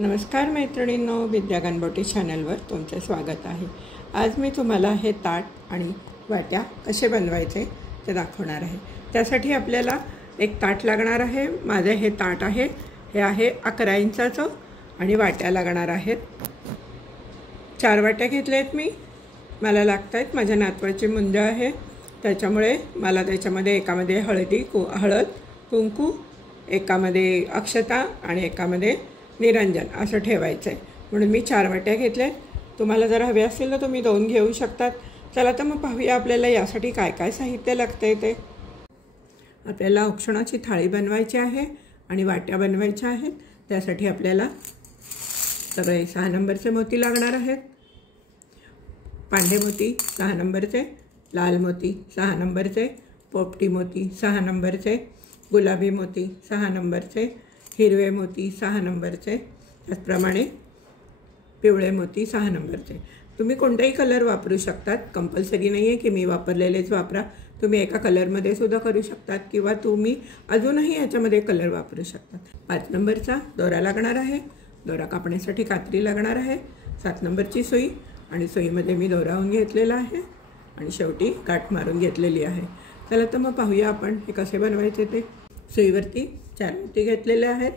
नमस्कार मैत्रिणींनो, विद्या गणबोटी चॅनलवर तुमचे स्वागत आहे। आज मी तुम्हाला हे ताट आणि वाट्या कसे बनवायचे ते दाखवणार आहे। त्यासाठी आपल्याला एक ताट लागणार आहे। माझे हे ताट आहे, हे आहे 11 इंचाचं आणि वाट्या लागणार आहेत। 4 वाट्या घेतल्यात मी। मला लागतात, माझ्या नातवाची मुंज आहे त्याच्यामुळे मला त्याच्यामध्ये एकामध्ये हळद कुंकू, एकामध्ये अक्षता आणि एकामध्ये निरंजन असं ठेवायचं आहे। म्हणून मी 4 वाट्या घेतल्या। तुम्हाला जर हवे असेल तर तुम्ही 2 घेऊ शकतात। चला तर मग पाहूया आपल्याला यासाठी काय काय साहित्य लागते ते। आपल्याला औक्षणाची थाळी बनवायची आहे आणि वाट्या बनवायच्या आहेत। त्यासाठी आपल्याला सगळे 6 नंबरचे मोती लागणार आहेत। पांढरे मोती 6 नंबरचे, लाल मोती 6 नंबरचे, पोपटी मोती 6 नंबरचे, गुलाबी मोती 6 नंबरचे, हिरवे मोती 6 नंबरचे, त्याचप्रमाणे पिवळे मोती 6 नंबरचे। तुम्ही कोणताही कलर वापरू शकतात, कंपल्सरी नाही आहे की मी वापरलेलेच वापरा। तुम्ही एका कलरमध्ये सुद्धा करू शकतात किंवा तुम्ही अजूनही याच्यामध्ये कलर वापरू शकतात। 5 नंबरचा दोरा लागणार आहे। दोरा कापण्यासाठी कात्री लागणार आहे। 7 नंबरची सुई आणि सुईमध्ये मी दोरावून घेतलेला आहे आणि शेवटी गाठ मारून घेतलेली आहे। चला तर मग पाहूया आपण हे कसे बनवायचे ते। सुईवरती 4 मोती घेतलेले आहेत।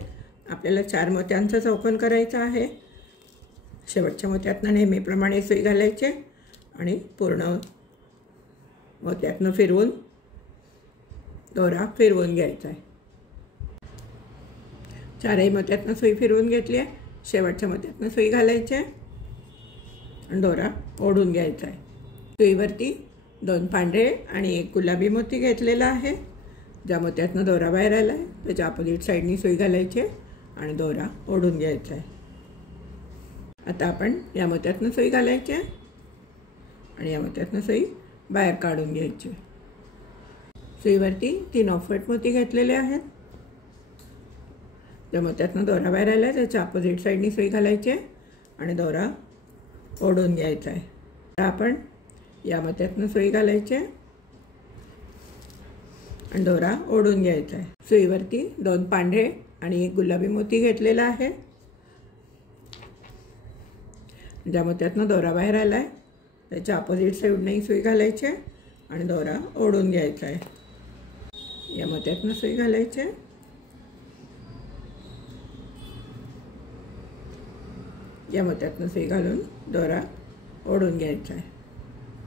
आपल्याला 4 मोत्यांचा चौकोन करायचा आहे। शेवटच्या मोत्यातनं नेहमीप्रमाणे सुई घालायचे आणि पूर्ण मोत्यातनं फिरवून दोरा फिरवून घ्यायचा आहे। 4ही मोत्यातनं सुई फिरवून घेतली आहे। शेवटच्या मोत्यातनं सुई घालायची आणि दोरा ओढून घ्यायचा आहे। सुईवरती 2 पांढरे आणि 1 गुलाबी मोती घेतलेला आहे। ज्या मोत्यातनं दोरा बाहेर आला आहे त्याच्या अपोजिट साईडनी सुई घालायची आणि दोरा ओढून घ्यायचा आहे। आता आपण या मोत्यातनं सुई घालायची आणि या मोत्यातनं सुई बाहेर काढून घ्यायची। सुईवरती 3 ऑफव्हाईट मोती घेतलेले आहेत। ज्या मोत्यातनं दोरा बाहेर आला आहे त्याच्या अपोजिट साईडनी सुई घालायची आणि दोरा ओढून घ्यायचा आहे। आता आपण या मोत्यातनं सुई घालायची आणि दोरा ओढून घ्यायचा आहे। सुईवरती 2 पांढरे आणि 1 गुलाबी मोती घेतलेला आहे। ज्या मोत्यातनं दोरा बाहेर आला आहे त्याच्या अपोजिट साईडने सुई घालायची आणि दोरा ओढून घ्यायचा आहे। या मोत्यातनं सुई घालायची, या मोत्यातनं सुई घालून दोरा ओढून घ्यायचा आहे।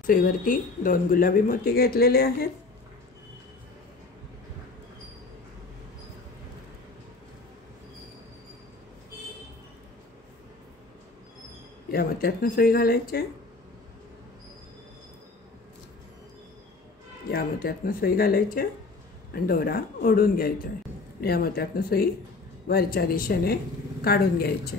सुईवरती 2 गुलाबी मोती घेतलेले आहेत। या मोत्यातनं सुई घालायची, या मोत्यातनं सुई घालायची आणि दोरा ओढून घ्यायचा आहे। या मोत्यातनं सुई वरच्या दिशेने काढून घ्यायची।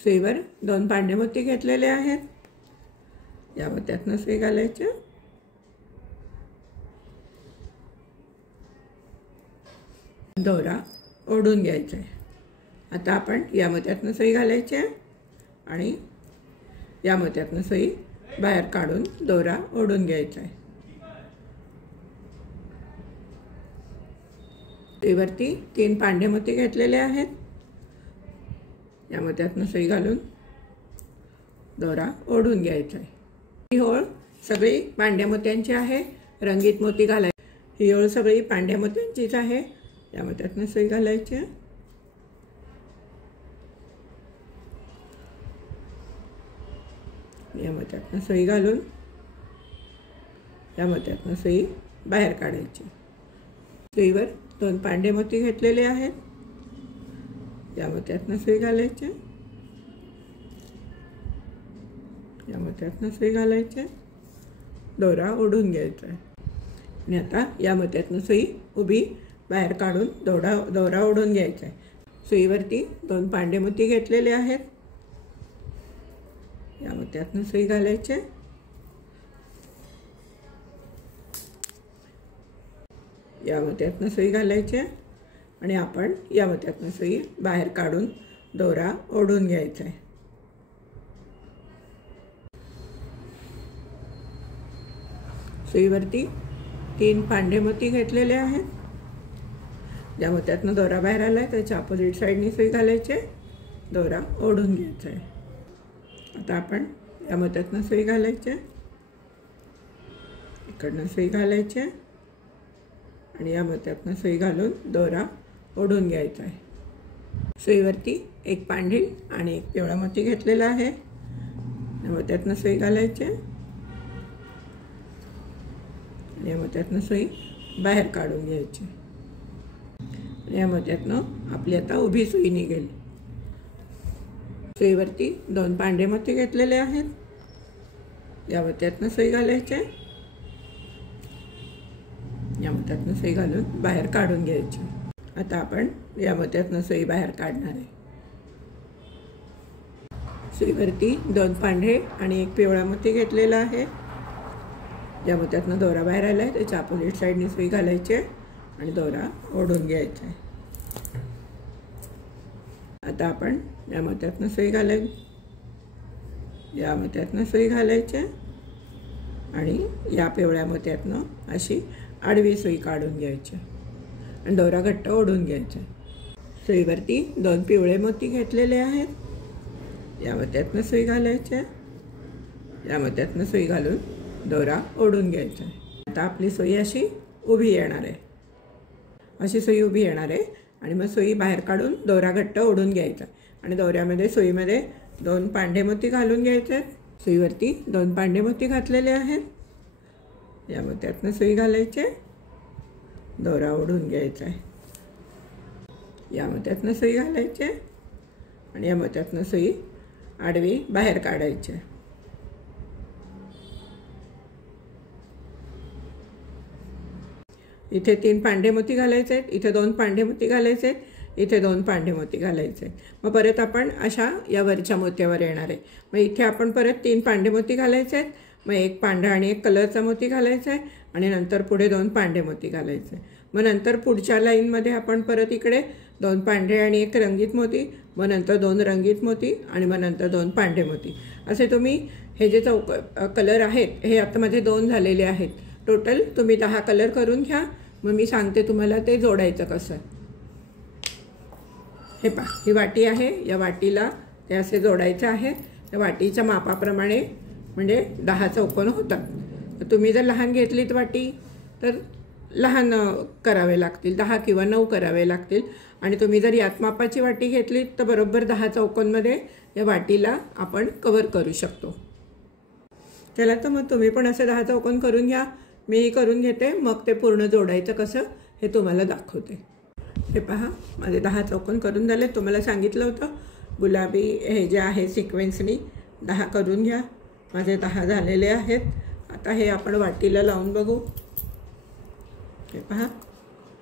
सुईवर 2 पांढरे मोती घेतलेले आहेत। या मोत्यातनं सुई घालायची, दोरा ओढून घ्यायचा आहे। आता आपण या मोत्यातनं सुई घालायची आणि या मोत्यातनं सुई बाहेर काढून दोरा ओढून घ्यायचा आहे। सुईवरती 3 पांढरे मोती घेतलेले आहेत। या मोत्यातनं सुई घालून दोरा ओढून घ्यायचा आहे। ही ओळ सगळी पांढऱ्या मोत्यांची आहे, रंगीत मोती घालायची। ही ओळ सगळी पांढऱ्या मोत्यांचीच आहे। या मोत्यातनं सुई घालायची, या मोत्यातनं सुई घालून या मोत्यातनं सुई बाहेर काढायची। सुईवर 2 पांढरे मोती घेतलेले आहेत। या मोत्यातनं सुई घालायची, या मोत्यातनं सुई घालायची, दोरा ओढून घ्यायचा आहे आणि आता या मोत्यातनं सुई उभी बाहेर काढून दोरा ओढून घ्यायचा आहे। सुईवरती 2 पांढरे मोती घेतलेले आहेत। या मोत्यातनं सुई घालायची, या मोत्यातनं सुई घालायची आणि आपण या मोत्यातनं सुई बाहेर काढून दोरा ओढून घ्यायचा आहे। सुईवरती 3 पांढरे मोती घेतलेले आहेत. ज्या मोत्यातनं दोरा बाहेर आला आहे त्याच्या अपोजिट साईडनी सुई घालायचे, दोरा ओढून घ्यायचा आहे. आता आपण या मोत्यातनं सुई घालायचे, इकडनं सुई घालायचे आणि या मोत्यातनं सुई घालून दोरा ओढून घ्यायचा आहे. सुईवरती 1 पांढरी आणि 1 पिवळा मोती घेतलेला आहे. या मोत्यातनं सुई घालायचे आणि या मोत्यातनं सुई बाहेर काढून घ्यायची. या मोत्यातनं आपली आता उभी सुई निघेल. सुईवरती 2 पांढरे मोती घेतलेले आहेत. या मोत्यातनं सुई घालायचे, या मोत्यातनं सुई घालून बाहेर काढून घ्यायची. आता आपण या मोत्यातनं सुई बाहेर काढणार आहे. सुईवरती 2 पांढरे आणि 1 पिवळा मोती घेतलेला आहे. या मोत्यातनं दोरा बाहेर आला आहे त्याच्या अपोजिट साईडने सुई घालायची आणि दोरा ओढून घ्यायचा आहे. आता आपण या मोत्यातनं सुई घालायची, या मोत्यातनं सुई घालायची आणि या पिवळ्या मोत्यातनं अशी आडवी सुई काढून घ्यायची आणि दोरा घट्ट ओढून घ्यायचा. सुईवरती 2 पिवळे मोती घेतलेले आहेत. या मोत्यातनं सुई घालायचे, या मोत्यातनं सुई घालून दोरा ओढून घ्यायचा. आता आपली सुई अशी उभी येणार आहे, अशी सुई उभी येणार आहे आणि मग सुई बाहेर काढून दोरा घट्ट ओढून घ्यायचा आणि दोऱ्यामध्ये सुईमध्ये 2 पांढरे मोती घालून घ्यायचे. सुईवरती 2 पांढरे मोती घातलेले आहेत. या मोत्यातनं सुई घालायचे, दोरा ओढून घ्यायचा आहे. या मोत्यातनं सुई घालायचे आणि या मोत्यातनं सुई आडवी बाहेर काढायची. इथे 3 पांढरे मोती घालायचे आहेत, इथे 2 पांढरे मोती घालायचे आहेत, इथे 2 पांढरे मोती घालायचे आहेत. मग परत आपण अशा या वरच्या मोत्यावर येणार आहे. मग इथे आपण परत 3 पांढरे मोती घालायचे आहेत. मग 1 पांढरा आणि 1 कलरचा मोती घालायचा आहे आणि नंतर पुढे 2 पांढरे मोती घालायचे. मग नंतर पुढच्या लाईनमध्ये आपण परत इकडे 2 पांढरे आणि 1 रंगीत मोती, मग नंतर 2 रंगीत मोती आणि मग नंतर 2 पांढरे मोती. असे तुम्ही हे जे कलर आहेत हे आता माझे 2 झालेले आहेत. टोटल तुम्ही 10 कलर करून घ्या. मग मी सांगते तुम्हाला ते जोडायचं कसं. हे पहा, ही वाटी आहे, या वाटीला ते असे जोडायचं आहे. त्या वाटीच्या मापाप्रमाणे म्हणजे 10 चौकोन होतात. तुम्ही जर लहान घेतलीत वाटी तर लहान करावे लागतील, 10 किंवा 9 करावे लागतील. आणि तुम्ही जर याच मापाची वाटी घेतलीत तर बरोबर 10 चौकोनमध्ये या वाटीला आपण कव्हर करू शकतो. चला तर मग तुम्ही पण असे 10 चौकोन करून घ्या. मीही करून घेते, मग ते पूर्ण जोडायचं कसं हे तुम्हाला दाखवते. हे पहा, माझे 10 चौकोन करून झाले. तुम्हाला सांगितलं होतं गुलाबी हे जे आहे सिक्वेन्सनी 10 करून घ्या. माझे 10 झालेले आहेत. आता हे आपण वाटीला लावून बघू. हे पहा,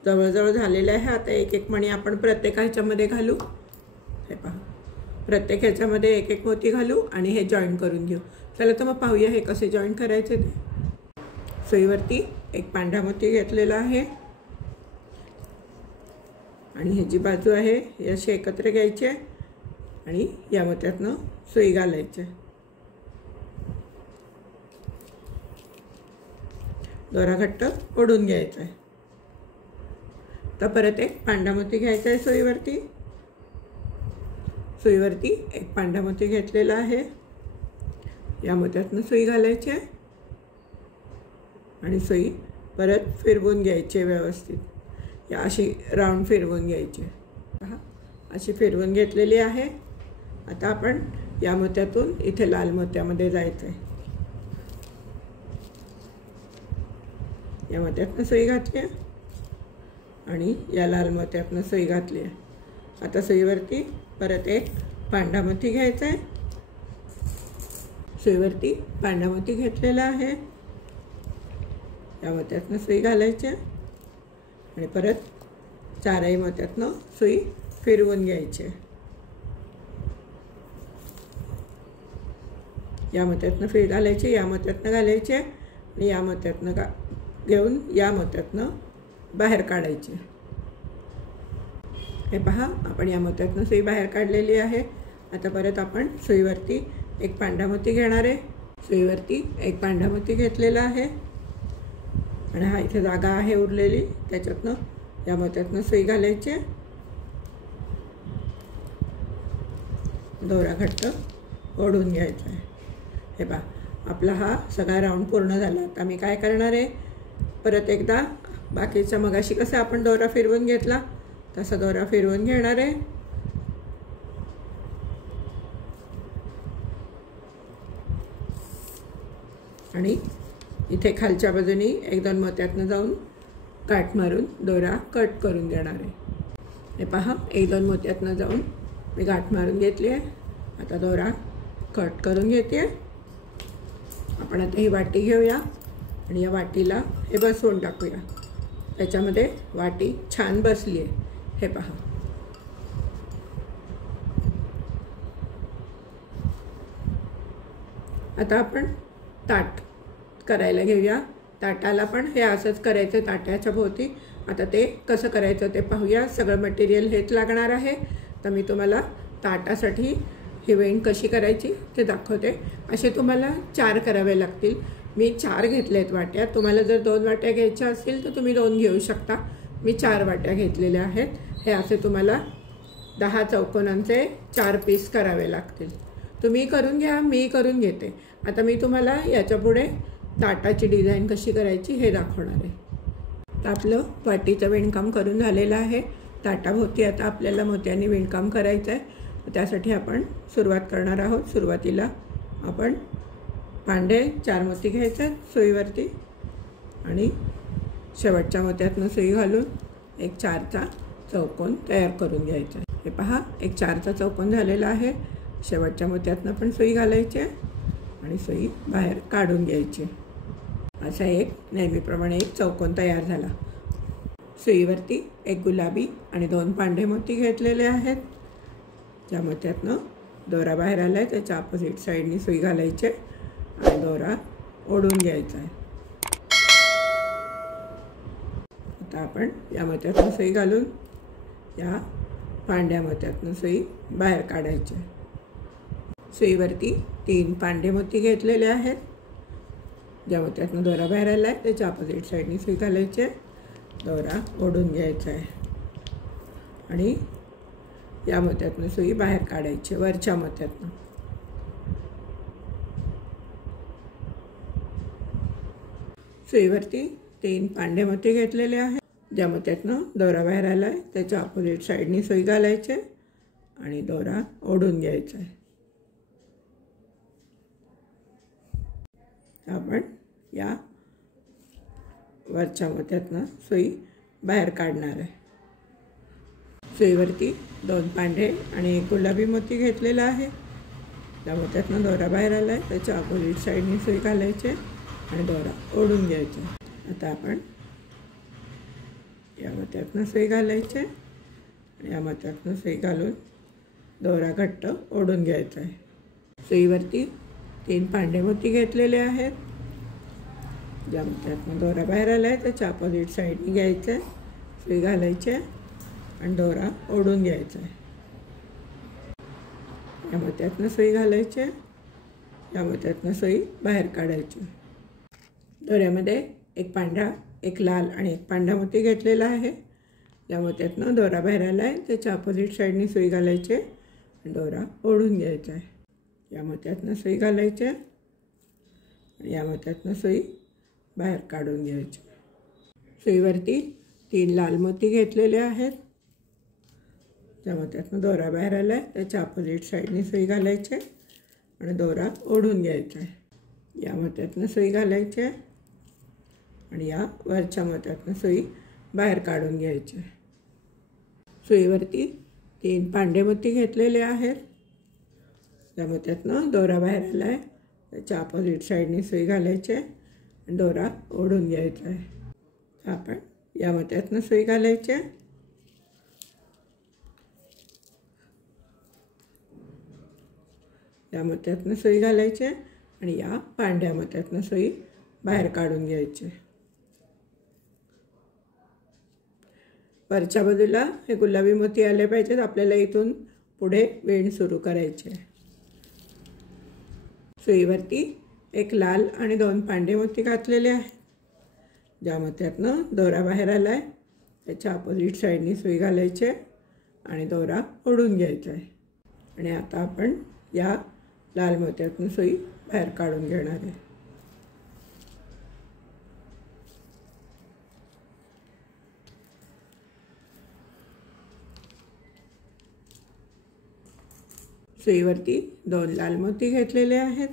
जवळजवळ झालेले आहे. आता 1-1 मणी आपण प्रत्येक ह्याच्यामध्ये घालू. हे पहा, प्रत्येक ह्याच्यामध्ये 1-1 मोती घालू आणि हे जॉईन करून घेऊ. चला तर मग पाहूया हे कसे जॉईन करायचे ते. सुईवरती 1 पांढरा मोती घेतलेला आहे आणि ही जी बाजू आहे ही अशी एकत्र घ्यायची आणि या मोत्यातनं सुई घालायची. दोरा घट्ट ओढून घ्यायचा आहे. तर परत 1 पांढरा मोती घ्यायचा आहे. सुईवरती 1 पांढरा मोती घेतलेला आहे. या मोत्यातनं सुई घालायची आणि सुई परत फिरवून घ्यायची व्यवस्थित. या अशी राऊंड फिरवून घ्यायची. पहा, अशी फिरवून घेतलेली आहे. आता आपण या मोत्यातून इथे लाल मोत्यामध्ये जायचं आहे. या मोत्यातनं सुई घातली आणि या लाल मोत्यातनं सुई घातली आहे. आता सुईवरती परत 1 पांढरा मोती घ्यायचा आहे. सुईवरती पांढरा मोती घेतलेला आहे. या मोत्यातनं सुई घालायची आणि परत 4ही मोत्यातनं सुई फिरवून घ्यायची. या मोत्यातनं फिर घालायची, या मोत्यातनं घालायची आणि या मोत्यातनं घेऊन या मोत्यातनं बाहेर काढायची. हे पहा, आपण या मोत्यातनं सुई बाहेर काढलेली आहे. आता परत आपण सुईवरती 1 पांढरा मोती घेणार आहे. सुईवरती 1 पांढरा मोती घेतलेला आहे. आणि हा इथे जागा आहे उरलेली, त्याच्यातनं या मोत्यातनं सुई घालायची, दोरा घट्ट ओढून घ्यायचा आहे। हे पहा, आपला हा सगळा राऊंड पूर्ण झाला। आता मी काय करणार आहे, परत एकदा बाकीच्या मगाशी कसं आपण दोरा फिरवून घेतला तसा दोरा फिरवून घेणार आहे आणि इथे खालच्या बाजूनी 1-2 मोत्यातनं जाऊन काठ मारून दोरा कट करून देणार आहे। हे पहा, 1-2 मोत्यातनं जाऊन मी गाठ मारून घेतली आहे। आता दोरा कट करून घेते। आपण आता ही वाटी घेऊया आणि या वाटीला हे बसवून टाकूया। त्याच्यामध्ये वाटी छान बसली आहे, हे पहा। आता आपण ताट करायला घेऊया। ताटाला पण हे असंच करायचं ताट्याच्या भोवती। आता ते कसं करायचं ते पाहूया। सगळं मटेरियल हेच लागणार आहे, तर मी तुम्हाला ताटासाठी ही वेण कशी करायची ते दाखवते। असे तुम्हाला 4 करावे लागतील। मी 4 घेतलेत वाट्या। तुम्हाला जर 2 वाट्या घ्यायच्या असतील तर तुम्ही 2 घेऊ शकता। मी 4 वाट्या घेतलेल्या आहेत। हे असे तुम्हाला 10 चौकोनांचे 4 पीस करावे लागतील। तुम्ही करून घ्या, मी करून घेते। आता मी तुम्हाला याच्या पुढे ताटाची डिझाईन कशी करायची हे दाखवणार आहे। तर आपलं वाटीचं विणकाम करून झालेलं आहे। ताटाभोवती आता आपल्याला मोत्याने विणकाम करायचं आहे। त्यासाठी आपण सुरुवात करणार आहोत। सुरुवातीला आपण पांढे 4 मोती घ्यायचे सुईवरती आणि शेवटच्या मोत्यातनं सुई घालून एक 4चा चौकोन तयार करून घ्यायचा। हे पहा, एक 4चा चौकोन झालेला आहे। शेवटच्या मोत्यातनं पण सुई घालायची आणि सुई बाहेर काढून घ्यायची। असा एक नेहमीप्रमाणे एक चौकोन तयार झाला। सुईवरती एक गुलाबी आणि 2 पांढरे मोती घेतलेले आहेत। ज्या मोत्यातनं दोरा बाहेर आला आहे त्याच्या अपोजिट साईडनी सुई घालायची आणि दोरा ओढून घ्यायचा आहे। आता आपण या मोत्यातनं सुई घालून या पांढऱ्या मोत्यातनं सुई बाहेर काढायची। सुईवरती 3 पांढरे मोती घेतलेले आहेत। ज्या मोत्यातनं दोरा बाहेर आला आहे त्याच्या अपोजिट साईडनी सुई घालायची, दोरा ओढून घ्यायचा आहे आणि या मोत्यातनं सुई बाहेर काढायची वरच्या मोत्यातनं। सुईवरती 3 पांढरे मोती घेतलेले आहेत। ज्या मोत्यातनं दोरा बाहेर आला आहे त्याच्या अपोजिट साईडनी सुई घालायची आणि दोरा ओढून घ्यायचा आहे। आपण या वरच्या मोत्यातनं सुई बाहेर काढणार आहे। सुईवरती 2 पांढरे आणि 1 गुलाबी मोती घेतलेला आहे। त्या मोत्यातनं दोरा बाहेर आला आहे त्याच्या अपोजिट साईडनी सुई घालायची आणि दोरा ओढून घ्यायचा। आता आपण या मोत्यातनं सुई घालायची आणि या मोत्यातनं सुई घालून दोरा घट्ट ओढून घ्यायचा आहे। सुईवरती 3 पांढरे मोती घेतलेले आहेत। ज्या मोत्यातनं दोरा बाहेर आला आहे त्याच्या अपोजिट साईडनी घ्यायचं आहे, सुई घालायची आणि दोरा ओढून घ्यायचा आहे। या मोत्यातनं सुई घालायची, या मोत्यातनं सुई बाहेर काढायची। दोऱ्यामध्ये एक पांढरा, एक लाल आणि एक पांढरा मोती घेतलेला आहे। या मोत्यातनं दोरा बाहेर आला आहे त्याच्या अपोजिट साईडनी सुई घालायची आणि दोरा ओढून घ्यायचा आहे। या मोत्यातनं सुई घालायची आणि या मोत्यातनं सुई बाहेर काढून घ्यायची। सुईवरती 3 लाल मोती घेतलेले आहेत। ज्या मोत्यातनं दोरा बाहेर आला आहे त्याच्या अपोजिट साईडनी सुई घालायची आणि दोरा ओढून घ्यायचा आहे। या मोत्यातनं सुई घालायची आणि या वरच्या मोत्यातनं सुई बाहेर काढून घ्यायची। सुईवरती 3 पांढरे मोती घेतलेले आहेत। त्या मोत्यातनं दोरा बाहेर आला आहे त्याच्या अपोजिट साईडनी सुई घालायची आणि दोरा ओढून घ्यायचा आहे। आपण या मोत्यातनं सुई घालायची, या मोत्यातनं सुई घालायची आणि या पांढऱ्या मोत्यातनं सुई बाहेर काढून घ्यायची। वरच्या बाजूला हे गुलाबी मोती आले पाहिजेत। आपल्याला इथून पुढे वेण सुरू करायची आहे। सुईवरती एक लाल आणि 2 पांढरे मोती घातलेले आहेत। ज्या मत्यातनं दोरा बाहेर आला आहे त्याच्या अपोजिट साईडनी सुई घालायची आहे आणि दोरा ओढून घ्यायचा आहे. आणि आता आपण या लाल मोत्यातून सुई बाहेर काढून घेणार आहे. सुईवरती 2 लाल मोती घेतलेले आहेत.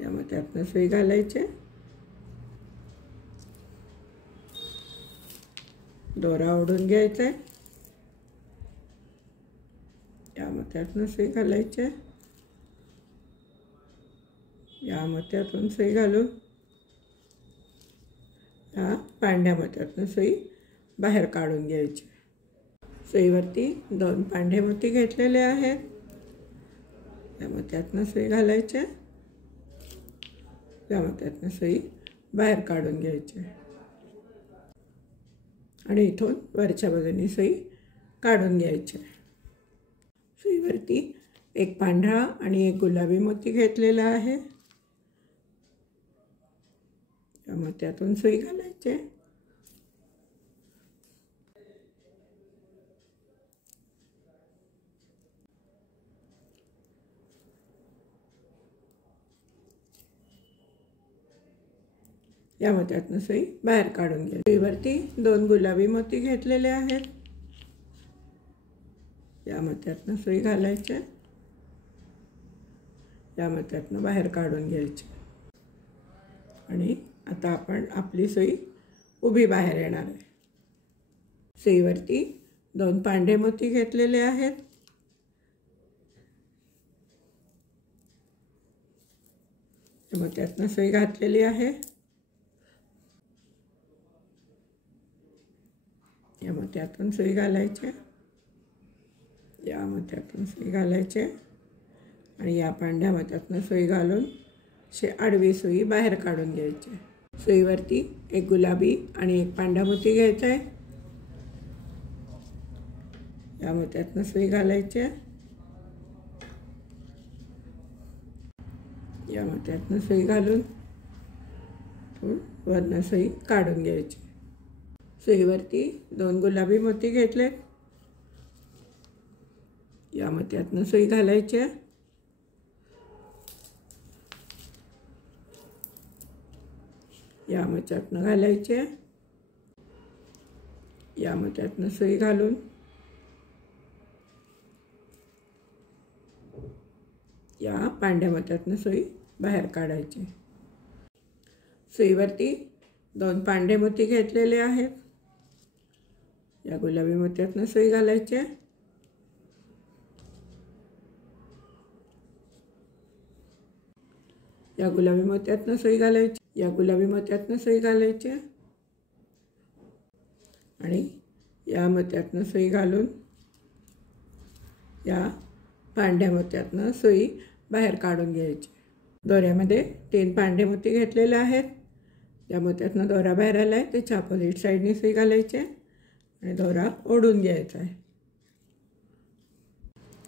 या मोत्यातून सुई घालायचे, दोरा ओढून घ्यायचा आहे, या मोत्यातून सुई घालायचे, या मोत्यातून सुई घालून या पांढऱ्या मोत्यातून सुई बाहेर काढून घ्यायची. सुईवरती 2 पांढरे मोती घेतलेले आहेत. या मोत्यातून सुई घालायचे, या मोत्यातून सुई बाहेर काढून घ्यायची आणि इथून वरच्या बाजूने सुई काढून घ्यायची. सुईवरती 1 पांढरा आणि 1 गुलाबी मोती घेतलेला आहे. या मोत्यातून सुई घालायचे, या मोत्यातून सुई बाहेर काढून घ्या. सुईवरती 2 गुलाबी मोती घेतलेले आहेत. या मोत्यातून सुई घालायचे, या मोत्यातून बाहेर काढून घ्यायचे आणि आता आपण आपली सुई उभी बाहेर येणार आहे. सुईवरती 2 पांढरे मोती घेतलेले आहेत. या मोत्यातून सुई घातलेली आहे, या मोत्यातून सुई घालायचे, या मोत्यातून सुई घालायचे आणि या पांढऱ्या मोत्यातून सुई घालून आडवी सुई बाहेर काढून घ्यायची. सुईवरती 1 गुलाबी आणि 1 पांढरा मोती घ्यायचा आहे. या मोत्यातून सुई घालायचे, या मोत्यातून सुई घालून वरनं सुई काढून घ्यायची. सुईवरती 2 गुलाबी मोती घेतले. या मोत्यातून सुई घालायची, या मोत्यातून घालायचे, या मोत्यातून सुई घालून या पांढऱ्या मोत्यातून सुई बाहेर काढायची. सुईवरती 2 पांढरे मोती घेतलेले आहेत. या गुलाबी मोत्यातून सुई घालायचे, या गुलाबी मोत्यातून सुई घालायची, या गुलाबी मोत्यातून सुई घालायची आणि या मोत्यातून सुई घालून या पांढऱ्या मोत्यातून सुई बाहेर काढून घ्यायची. दोऱ्यामध्ये 3 पांढरे मोती घेतलेले आहेत. या मोत्यातून दोरा बाहेर आला आहे त्याच्या अपोजिट साईडने सुई घालायची आणि दोरा ओढून घ्यायचा आहे.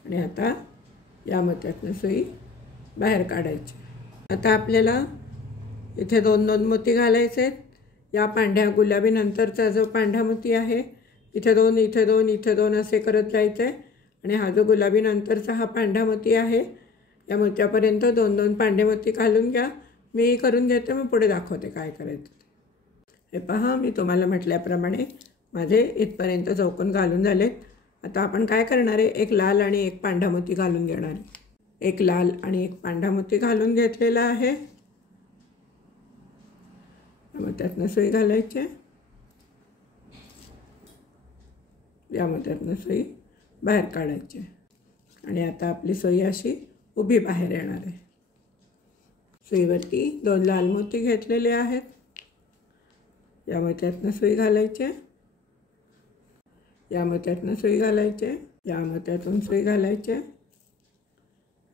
आणि आता या मोत्यातून सुई बाहेर काढायची. आता आपल्याला इथे 2-2 मोती घालायचे आहेत. या पांढऱ्या गुलाबी नंतरचा जो पांढरा मोती आहे इथे 2 इथे 2 इथे 2 असे करत जायचं आहे. आणि हा जो गुलाबी नंतरचा हा पांढरा मोती आहे या मोत्यापर्यंत 2-2 पांढरे मोती घालून घ्या. मी करून घेते, मग पुढे दाखवते काय करायचं. हे पहा, मी तुम्हाला म्हटल्याप्रमाणे माझे इथपर्यंत चौकोन घालून झाले. आता आपण काय करणार आहे, 1 लाल आणि 1 पांढरा मोती घालून घेणार आहे. 1 लाल आणि 1 पांढरा मोती घालून घेतलेला आहे. मोत्यातून सुई घालायची, या मोत्यातून सुई बाहेर काढायची आणि आता आपली सुई अशी उभी बाहेर येणार आहे. सुईवरती 2 लाल मोती घेतलेले आहेत. या मोत्यातून सुई घालायचे, या मोत्यातून सुई घालायचे, या मोत्यातून सुई घालायचे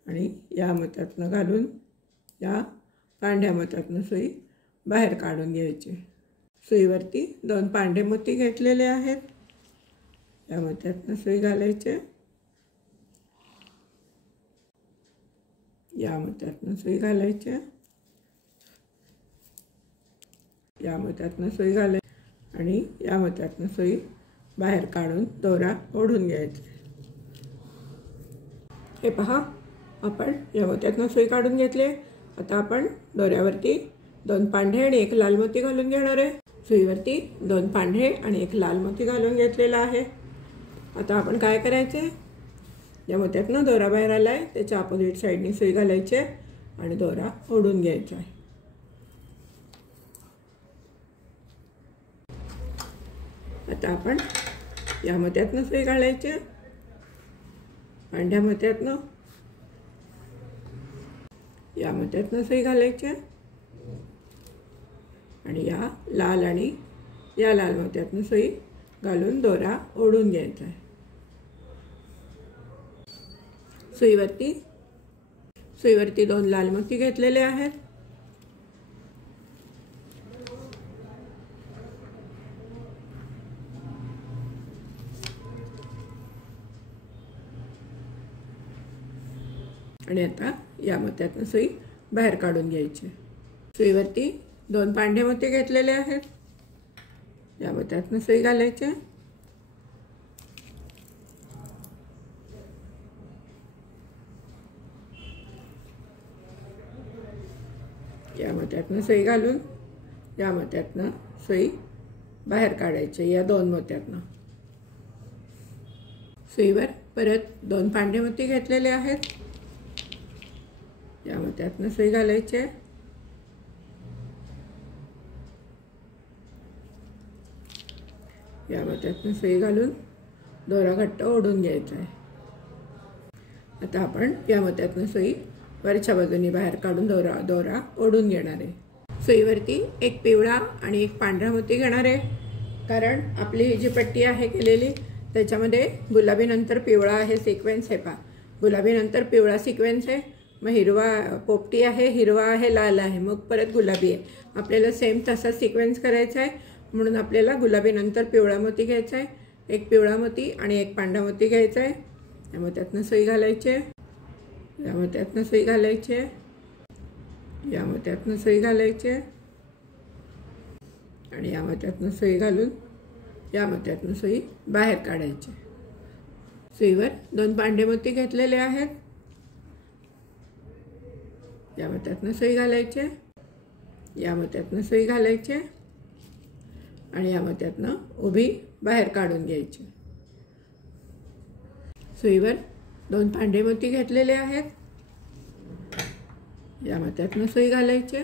आणि या मोत्यातून घालून या पांढऱ्या मोत्यातून सुई बाहेर काढून घ्यायची. सुईवरती 2 पांढरे मोती घेतलेले आहेत. या मोत्यातून सुई घालायचे, या मोत्यातून सुई घालायचे, या मोत्यातनं सुई घालायची आणि या मोत्यातनं सुई बाहेर काढून दोरा ओढून घ्यायचा। हे पहा, आपण या मोत्यातनं सुई काढून घेतली। आता आपण दोऱ्यावरती 2 पांढरे आणि 1 लाल मोती घालून घेणार आहे। सुईवरती 2 पांढरे आणि 1 लाल मोती घालून घेतलेला आहे। आता आपण काय करायचे, या मोत्यातनं दोरा बाहेर आलाय त्याच्या अपोजिट साईडने सुई घालायची आणि दोरा ओढून घ्यायचा आहे। आता आपण या मोत्यातनं सुई घालायची, पांढऱ्या मोत्यातनं या मोत्यातनं सुई घालायची आणि या लाल आणि या लाल मोत्यातनं सुई घालून दोरा ओढून घ्यायचा आहे। सुईवरती 2 लाल मोती घेतलेले आहेत। आणि आता या मोत्यातनं सुई बाहेर काढून घ्यायची। सुईवरती 2 पांढरे मोती घेतलेले आहेत। या मोत्यातनं सुई घालायची, या मोत्यातनं सुई घालून या मोत्यातनं सुई बाहेर काढायची या 2 मोत्यातनं। सुईवर परत 2 पांढरे मोती घेतलेले आहेत। या मोत्यातनं सुई घालायची, या मोत्यातनं सुई घालून दोरा घट्ट ओढून घ्यायचा आहे। आता आपण या मोत्यातनं सुई वरच्या बाजूने बाहेर काढून दोरा ओढून घेणार आहे। सुईवरती 1 पिवळा आणि 1 पांढरा मोती घेणार आहे, कारण आपली ही जी पट्टी आहे केलेली त्याच्यामध्ये गुलाबी नंतर पिवळा आहे सिक्वेन्स आहे। पहा, गुलाबी नंतर पिवळा सिक्वेन्स आहे, मग हिरवा पोपटी आहे, हिरवा आहे, लाल आहे, मग परत गुलाबी आहे। आपल्याला सेम तसा सिक्वेन्स करायचा आहे, म्हणून आपल्याला गुलाबी नंतर पिवळा मोती घ्यायचा आहे, 1 पिवळा मोती आणि 1 पांढरा मोती घ्यायचा आहे। या मोत्यातनं सुई घालायची, या मोत्यातनं सुई घालायची, या मोत्यातनं सुई घालायची आणि या मोत्यातनं सुई घालून या मोत्यातनं सुई बाहेर काढायची। सुईवर 2 पांढरे मोती घेतलेले आहेत। या मोत्यातनं सुई घालायची, या मोत्यातनं सुई घालायची आणि या मोत्यातनं उभी बाहेर काढून घ्यायची। सुईवर 2 पांढरे मोती घेतलेले आहेत। या मोत्यातनं सुई घालायची,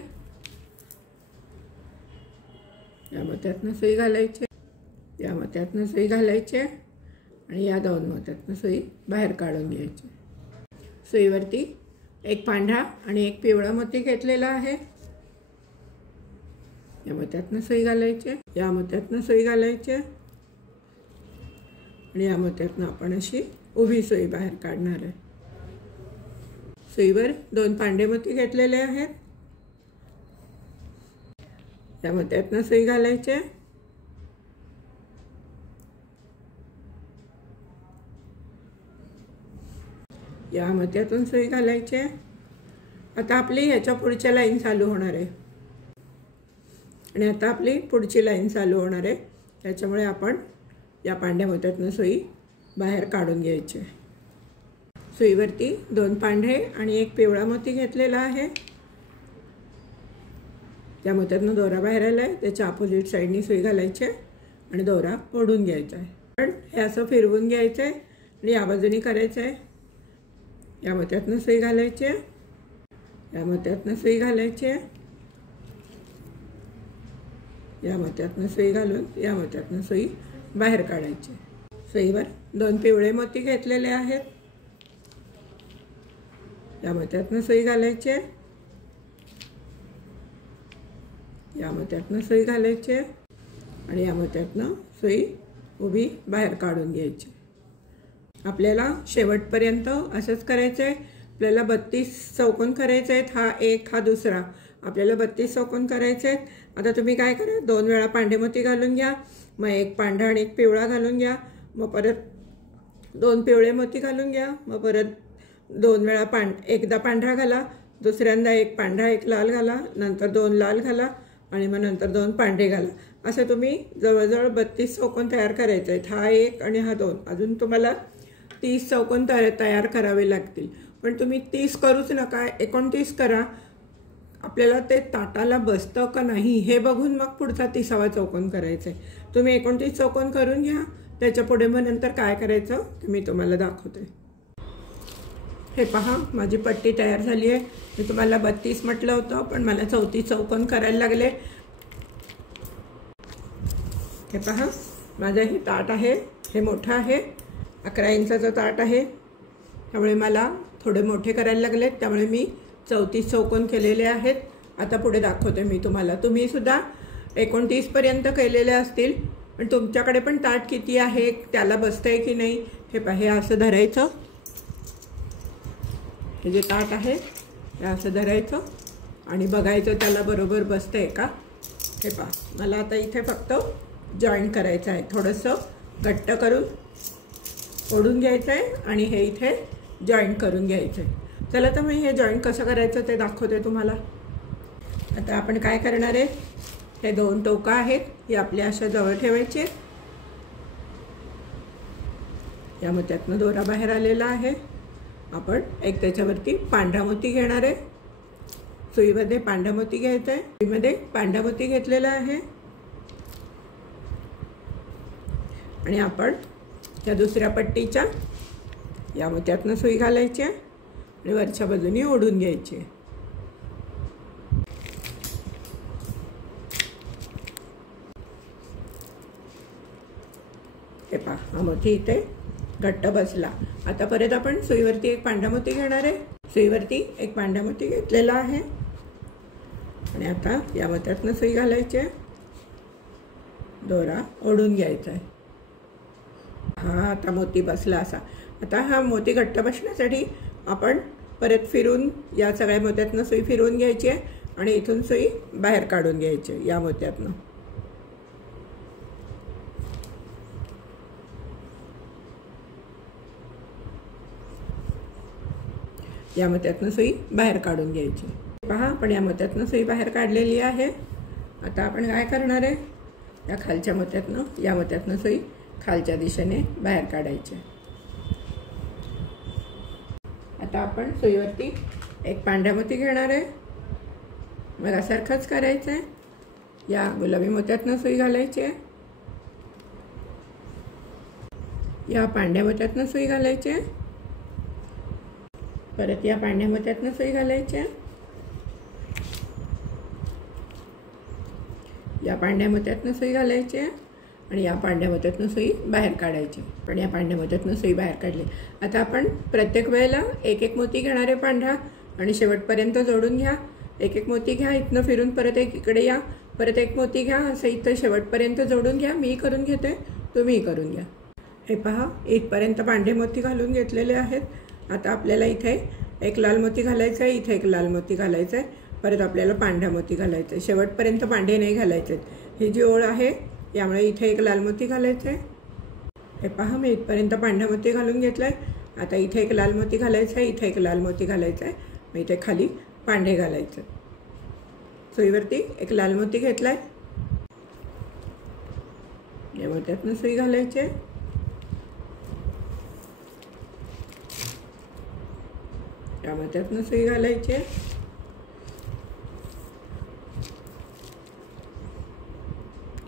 या मोत्यातनं सुई घालायची, या मोत्यातनं सुई घालायची आणि या 2 मोत्यातनं सुई बाहेर काढून घ्यायची। सुईवरती 1 पांढरा आणि 1 पिवळा मोती घेतलेला आहे। या मोत्यातनं सुई घालायची, या मोत्यातनं सुई घालायची आणि या मोत्यातनं आपण अशी उभी सुई बाहेर काढणार आहे। सुईवर 2 पांढरे मोती घेतलेले आहेत। या मोत्यातनं सुई घालायची, या मोत्यातून सुई घालायची। आता आपली ह्याच्या पुढच्या लाईन चालू होणार आहे आणि आता आपली पुढची लाईन चालू होणार आहे, त्याच्यामुळे आपण या पांढऱ्या मोत्यातनं सुई बाहेर काढून घ्यायची। सुईवरती 2 पांढरे आणि 1 पिवळा मोती घेतलेला आहे। या मोत्यातनं दोरा बाहेर आला आहे, त्याच्या अपोजिट साईडनी सुई घालायची आणि दोरा ओढून घ्यायचा आहे। पण हे असं फिरवून घ्यायचं आहे आणि या बाजूने करायचं आहे। या मोत्यातनं सुई घालायची, या मोत्यातनं सुई घालायची, या मोत्यातनं सुई घालून या मोत्यातनं सुई बाहेर काढायची। सुईवर 2 पिवळे मोती घेतलेले आहेत। या मोत्यातनं सुई घालायची, या मोत्यातनं सुई घालायची आणि या मोत्यातनं सुई उभी बाहेर काढून घ्यायची। आपल्याला शेवटपर्यंत असंच करायचं आहे। आपल्याला 32 चौकोन करायचे आहेत, हा एक हा दुसरा, आपल्याला 32 चौकोन करायचे आहेत। आता तुम्ही काय करा, 2 वेळा पांढरे मोती घालून घ्या, मग 1 पांढरा आणि 1 पिवळा घालून घ्या, मग परत 2 पिवळे मोती घालून घ्या, मग परत 2 वेळा एकदा पांढरा घाला, दुसऱ्यांदा 1 पांढरा 1 लाल घाला, नंतर 2 लाल घाला, आणि मग नंतर 2 पांढरे घाला। असं तुम्ही जवळजवळ 32 चौकोन तयार करायचे आहेत। हा एक आणि हा 2, अजून तुम्हाला 30 चौकोन तयार करावे लागतील। पण तुम्ही 30 करूच नका, 29 करा। आपल्याला ते ताटाला बसतं का नाही हे बघून मग पुढचा 30वा चौकोन करायचा आहे। तुम्ही 29 चौकोन करून घ्या, त्याच्या पुढे मग नंतर काय करायचं ते मी तुम्हाला दाखवते। हे पहा, माझी पट्टी तयार झाली आहे। मी तुम्हाला 32 म्हटलं होतं, पण मला 34 चौकोन करायला लागले। हे पहा, माझं हे ताट आहे, हे मोठं आहे, 11 इंचाचं ताट आहे, त्यामुळे मला थोडे मोठे करायला लागले। त्यामुळे मी 34 चौकोन केलेले आहेत। आता पुढे दाखवते मी तुम्हाला। तुम्ही सुद्धा 29 पर्यंत केलेले असतील, पण तुमच्याकडे पण ताट किती आहे, त्याला बसतंय की नाही हे पहा। हे असं धरायचं, हे जे ताट आहे हे असं धरायचं आणि बघायचं त्याला बरोबर बसतंय का। हे पहा, मला आता इथे फक्त जॉईन करायचं आहे, थोडंसं घट्ट करून ओढून घ्यायचं आहे आणि हे इथे जॉईन करून घ्यायचं आहे। चला तर मी हे जॉईन कसं करायचं ते दाखवते तुम्हाला। आता आपण काय करणार आहे, हे 2 टोकं आहेत, हे आपल्या अशा जवळ ठेवायचे। या मोत्यातनं दोरा बाहेर आलेला आहे। आपण एक त्याच्यावरती पांढरा मोती घेणार आहे। सुईमध्ये पांढरा मोती घ्यायचा आहे, सुईमध्ये पांढरा मोती घेतलेला आहे आणि आपण त्या दुसऱ्या पट्टीच्या या मोत्यातनं सुई घालायची आहे आणि वरच्या बाजूने ओढून घ्यायची आहे। हे पहा, हा मोती इथे घट्ट बसला। आता परत आपण सुईवरती एक पांढरा मोती घेणार आहे। सुईवरती एक पांढरा मोती घेतलेला आहे आणि आता या मोत्यातनं सुई घालायची आहे, दोरा ओढून घ्यायचा आहे। हा आता मोती बसला असा। आता हा मोती घट्ट बसण्यासाठी आपण परत फिरून या सगळ्या मोत्यातनं सुई फिरवून घ्यायची आहे आणि इथून सुई बाहेर काढून घ्यायची आहे या मोत्यातनं। या मोत्यातनं सुई बाहेर काढून घ्यायची। पहा, आपण या मोत्यातनं सुई बाहेर काढलेली आहे। आता आपण काय करणार आहे, या खालच्या मोत्यातनं या मोत्यातनं सुई खालच्या दिशेने बाहेर काढायची। आता आपण सुईवरती एक पांढरा मोती घेणार आहे, मग सारखंच करायचं आहे। या गुलाबी मोत्यातनं सुई घालायची आहे, या पांढऱ्या मोत्यातनं सुई घालायची आहे, परत या पांढऱ्या मोत्यातनं सुई घालायची आहे, या पांढऱ्या मोत्यातनं सुई घालायची आहे आणि या पांढऱ्या मोत्यातनं सुई बाहेर काढायची। पण या पांढऱ्या मोत्यातनं सुई बाहेर काढली। आता आपण प्रत्येक वेळेला एक एक मोती घेणार आहे पांढरा आणि शेवटपर्यंत जोडून घ्या। एक एक मोती घ्या, इथनं फिरून परत एक इकडे या, परत एक मोती घ्या, असं इथं शेवटपर्यंत जोडून घ्या। मी करून घेते, तुम्ही करून घ्या। हे पहा, इथपर्यंत पांढरे मोती घालून घेतलेले आहेत। आता आपल्याला इथे एक लाल मोती घालायचा आहे, इथे एक लाल मोती घालायचा आहे, परत आपल्याला पांढरा मोती घालायचा आहे। शेवटपर्यंत पांढरे नाही घालायचे। ही जी ओळ आहे यामुळे इथे एक लाल मोती घालायचं आहे। हे पहा, मी इथपर्यंत पांढरा मोती घालून घेतला आहे। आता इथे एक लाल मोती घालायचा आहे, इथे एक लाल मोती घालायचा आहे, मग इथे खाली पांढरे घालायचं आहे। सुईवरती एक लाल मोती घेतला आहे, या मोत्यातनं सुई घालायची आहे, या मोत्यातनं सुई घालायची आहे,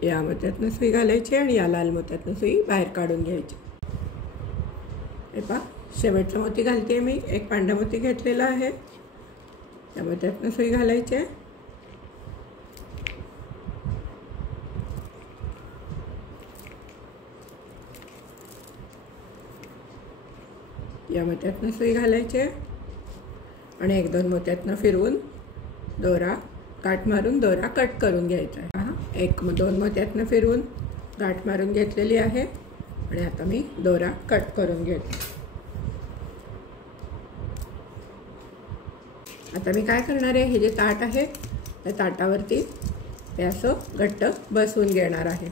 या मोत्यातनं सुई घालायची आणि या लाल मोत्यातनं सुई बाहेर काढून घ्यायची। हे पहा, शेवटचा मोती घालते मी, एक पांढरा मोती घेतलेला आहे, या मोत्यातनं सुई घालायची आहे, या मोत्यातनं सुई घालायची आहे आणि एक दोन मोत्यातनं फिरवून दोरा गाठ मारून दोरा कट करून घ्यायचा आहे। पहा, एक दोन मोत्यातनं फिरवून गाठ मारून घेतलेली आहे आणि आता मी दोरा कट करून घेते। आता मी काय करणार आहे, हे जे ताट आहे त्या ताटावरती ते असं घट्ट बसवून घेणार आहे।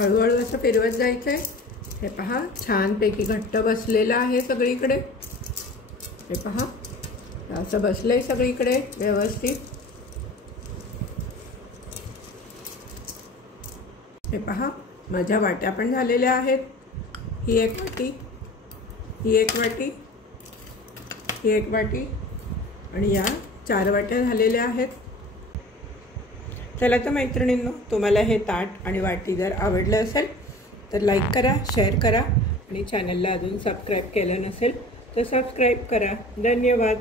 हळूहळू असं फिरवत जायचं आहे। हे पहा, छानपैकी घट्ट बसलेलं आहे सगळीकडे। हे पहा, असं बसलंय सगळीकडे व्यवस्थित। हे पहा, माझ्या वाट्या पण झालेल्या आहेत। ही एक वाटी, ही एक वाटी, ही एक वाटी आणि या 4 वाट्या झालेल्या आहेत। चला तर मैत्रिणींनो, तुम्हाला हे ताट आणि वाटी जर आवडलं असेल तर लाईक करा, शेअर करा आणि चॅनलला अजून सबस्क्राईब केलं नसेल तर सबस्क्राईब करा। धन्यवाद।